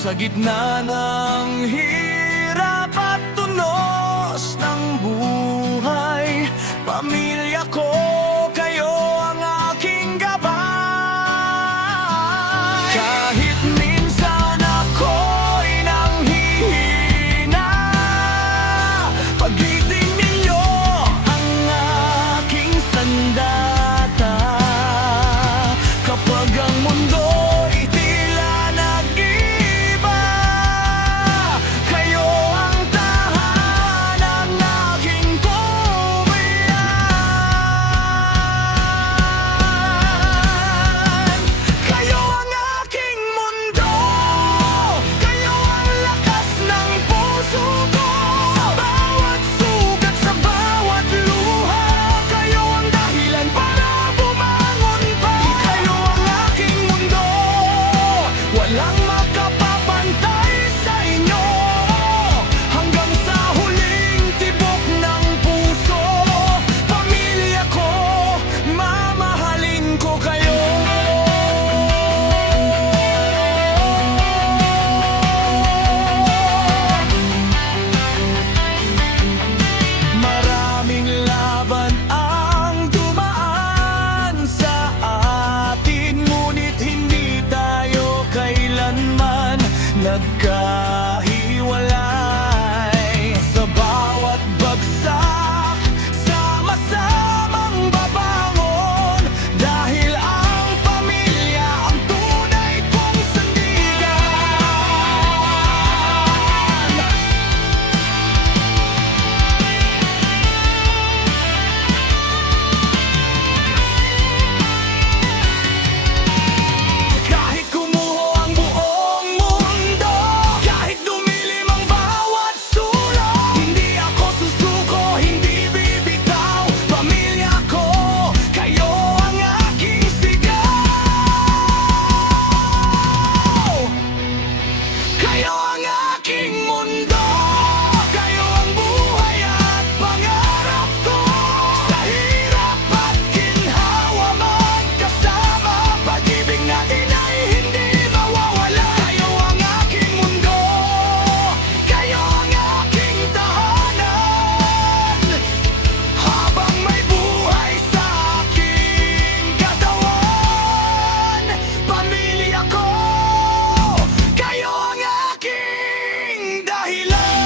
Sa gitna ng hirap at tunos ng buhay, pamilya ko, kayo ang aking gabay. Kahit minsan ako'y nanghihina, pag-ibig ninyo ang aking sandata. Kapag ang mundo'y tila nag-iba, kayo ang tahanang aking tuwiran. Kayo ang aking mundo, kayo ang lakas ng puso ko. Sa bawat sugat, sa bawat luha, kayo ang dahilan para bumangon pa. Kayo ang aking mundo, walang makapapantay sa inyo. Hanggang sa huling tibok ng puso, pamilya ko, mamahalin ko kayo. Maraming laban ang dumaan sa atin, ngunit hindi tayo kailanman nagkahiwalay. Sa bawat bagsak, sama-samang babangon, dahil ang pamilya ang tunay kong sandigan. Kahit gumuho ang buong mundo, kahit dumilim ang bawat sulok, hindi ako susuko, hindi bibitaw. Pamilya ko, kayo ang aking sigaw. Kayo ang aking mundo, kayo ang buhay at pangarap ko. Sa hirap at ginhawa, magkasama, pag-ibig natin ay hindi mawawala. Kayo ang aking mundo, kayo ang aking tahanan. Habang may buhay sa aking katawan, pamilya ko, kayo ang aking dahilan.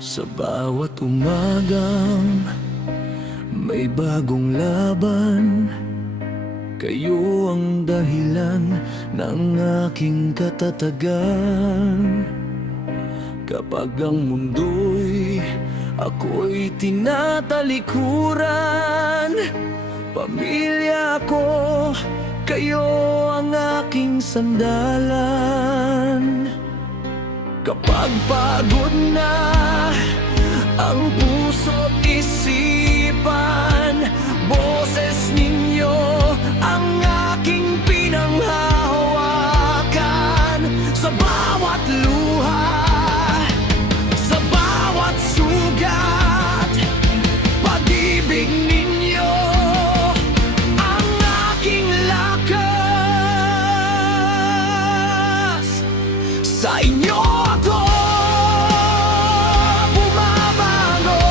Sa bawat umagang may bagong laban, kayo ang dahilan ng aking katatagan. Kapag ang mundo'y ako'y tinatalikuran, pamilya ko, kayo ang aking sandalan. Kapag pagod na ang puso't isipan, boses ninyo ang aking pinanghahawakan. Sa bawat luha, sa bawat sugat, pag-ibig ninyo ang aking lakas. Sa inyo ako bumabangon.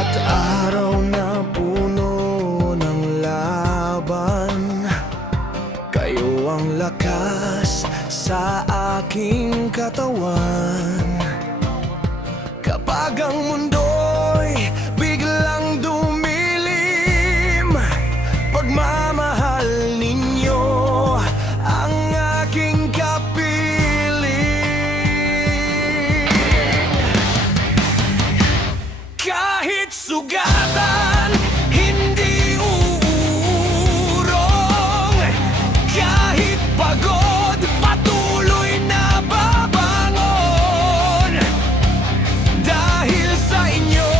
bawat araw na puno ng laban, kayo ang lakas sa aking katawan. Kapag ang mundo'y biglang dumilim, pagmamahal ninyo ang aking kapiling. Kahit sugatan, hindi uurong. Kahit pagod, patuloy na babangon. Dahil sa inyo,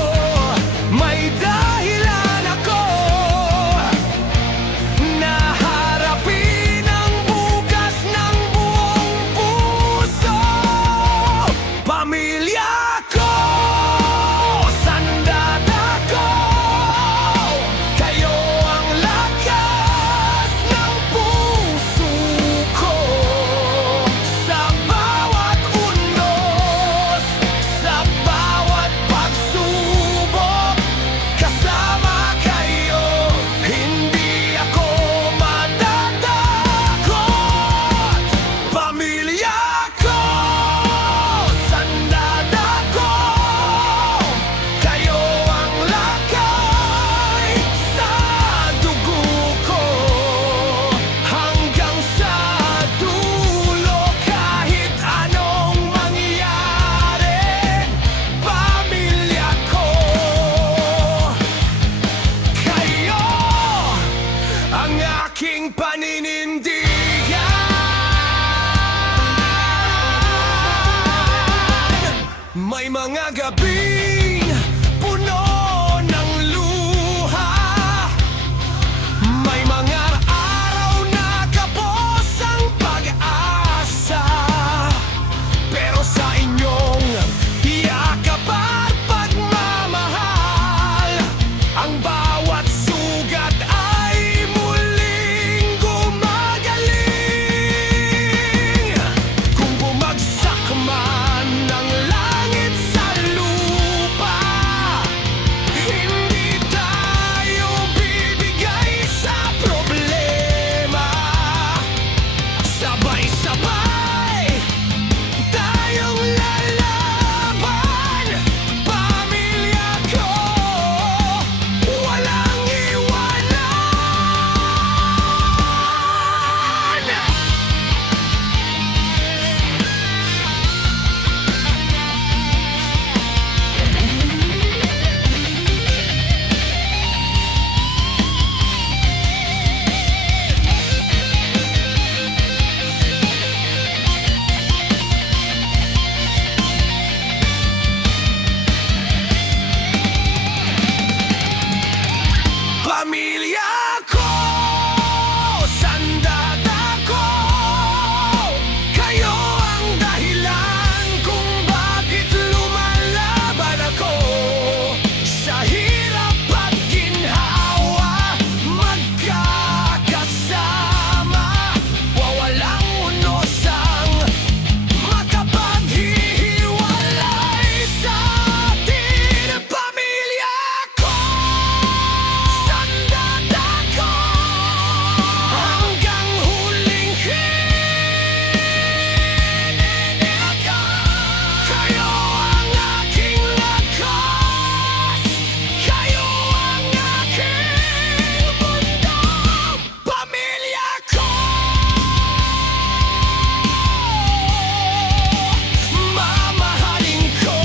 may dahilan ako na harapin ang bukas ng buong puso. Pamilya ko, sandata ko, kayo ang lakas ng puso ko. Sa bawat unos, sa bawat pagsubok, kasama kayo, hindi ako matatakot. Pamilya ko, sandata ko, kayo ang lakay sa dugo ko. Hanggang sa dulo, kahit anong mangyari, pamilya ko. Kayo ang aking paninindigan. May mga gabing puno ng luha, may mga araw na kapos ang pag-asa. Pero sa inyong yakap at pagmamahal, ang bawat sugat ay muling gumagaling. Kung bumagsak man ang langit sa lupa, hindi tayo bibigay sa problema. Sabay-sabay tayong lalaban. Pamilya ko, walang iwanan. Pamilya ko, sandata ko, kayo ang dahilan kung bakit lumalaban ako. Sa hirap at ginhawa, magkakasama, wawalang unosang makapaghihiwalay sa atin. Pamilya ko, sandata ko, hanggang huling hininga. Kayo ang aking lakas, kayo ang aking mundo. Pamilya ko, mamahalin ko.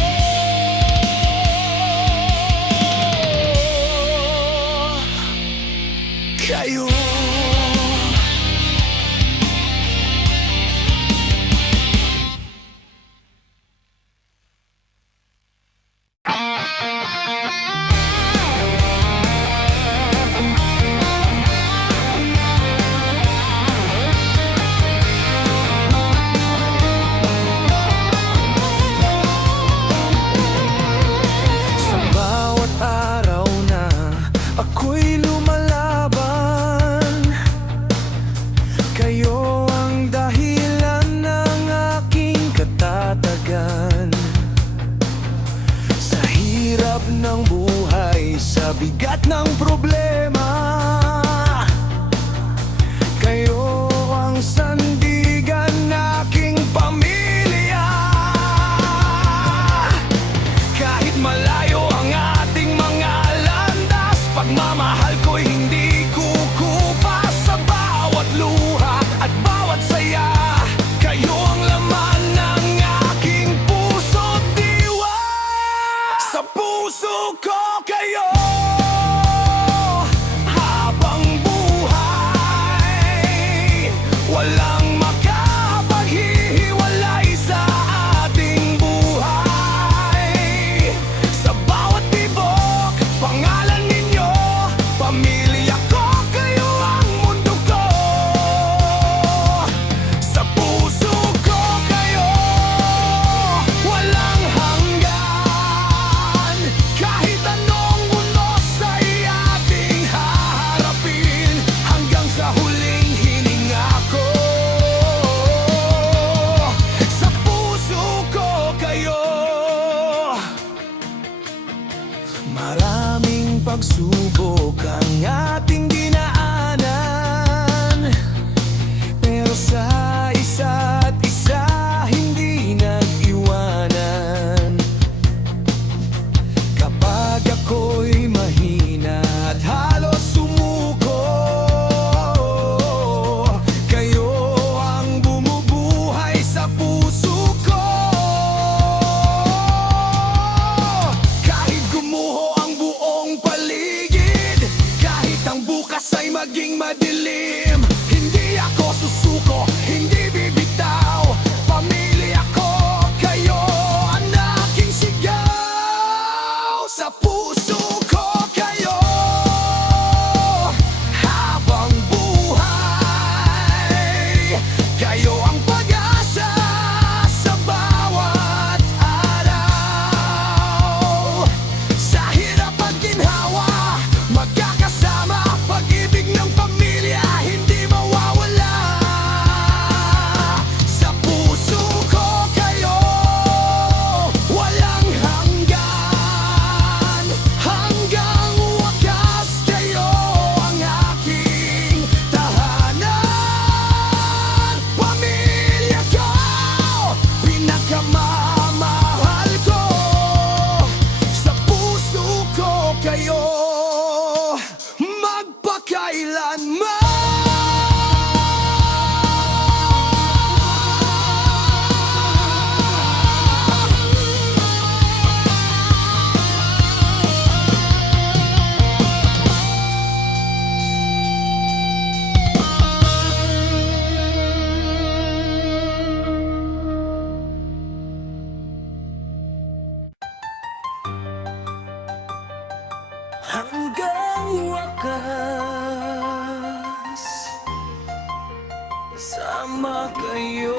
Kayo. Sa bawat araw na ako'y lumalaban, kayo ang dahilan ng aking katatagan. Sa hirap ng buhay, sa bigat ng problema. Kayo ang sandigan aking pamilya. Kahit malayo ang ating mga landas, pagmamahal ko'y hindi kukupas sa bawat luha at bawat saya. Kayo ang laman ng aking puso't diwa. Sa puso ko kayo habang buhay. Walang makapaghihiwalay sa ating buhay. Sa bawat tibok, pangalan ninyo, pamilya ko, kayo ang mundo ko. Sa puso ko kayo walang hanggan. Kahit anong unos ay ating haharapin, hanggang sa huling hininga ko. Sa puso ko kayo. Maraming pagsubok ang ating dinaanan, pero sa isa't isa hindi nag-iwanan. Kapag ako'y mahina at halos sumuko, kayo ang bumubuhay sa puso ko. Kahit gumuho ang buong paligid, kahit ang bukas ay maging madilim, hindi ako susuko, hindi bibitaw. Pamilya ko, kayo ang aking sigaw. Sa puso ko kayo habang buhay. Kayo ang pag-asa sa bawat araw. Sa hirap at ginhawa, magkakasama. Pag-ibig ng pamilya hindi mawawala. Sa puso ko kayo walang hanggan. Hanggang wakas kayo ang aking tahanan. Pamilya ko, pinakamamahal ko. Sa puso ko kayo hanggang wakas. Sama kayo.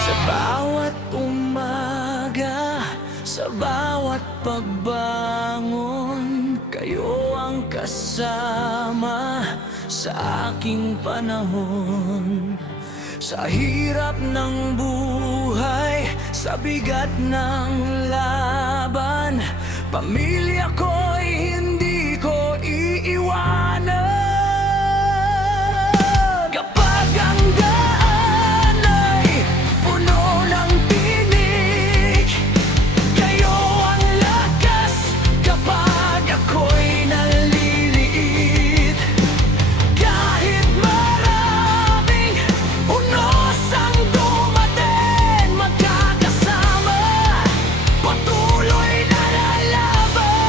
Sa bawat umaga, sa bawat pagbangon, kayo ang kasama sa aking panahon. Sa hirap ng buhay, sa bigat ng laban, pamilya ko'y hindi ko iiwanan. Kapag ang daan ay puno ng tinik, kayo ang lakas kapag ako'y naliliit. Kahit maraming unos ang dumating, magkakasama, patuloy na lalaban.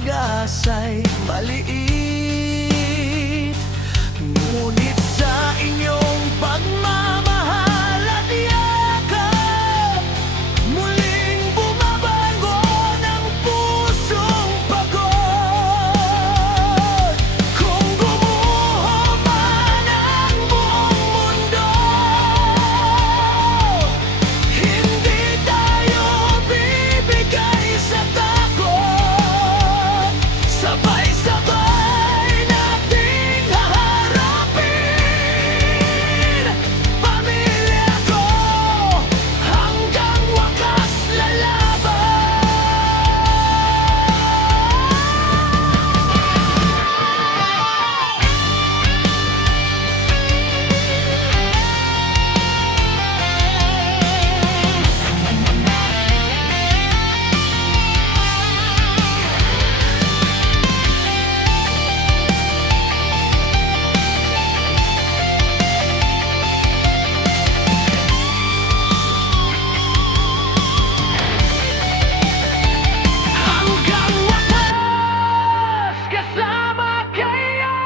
pag-asa'y maliit. Ngunit sa inyong pagmamahal at yakap, muling bumabangon ang pusong pagod. Kung gumuho man ang buong mundo, hindi tayo bibigay sa takot. Sabay-sabay nating haharapin, pamilya ko, hanggang wakas lalaban. Hanggang wakas kasama kayo.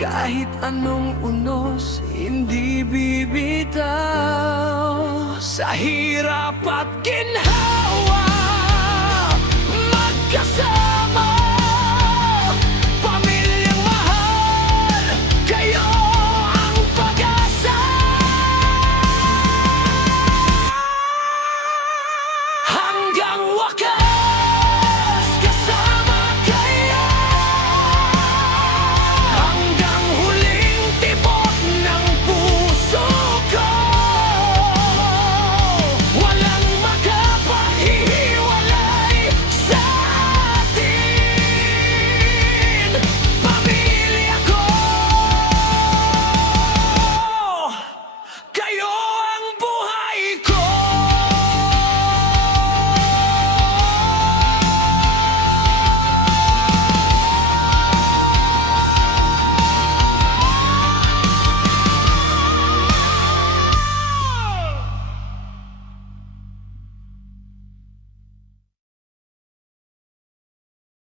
Kahit anong unos, hindi bibitaw. Sa hirap at ginhawa,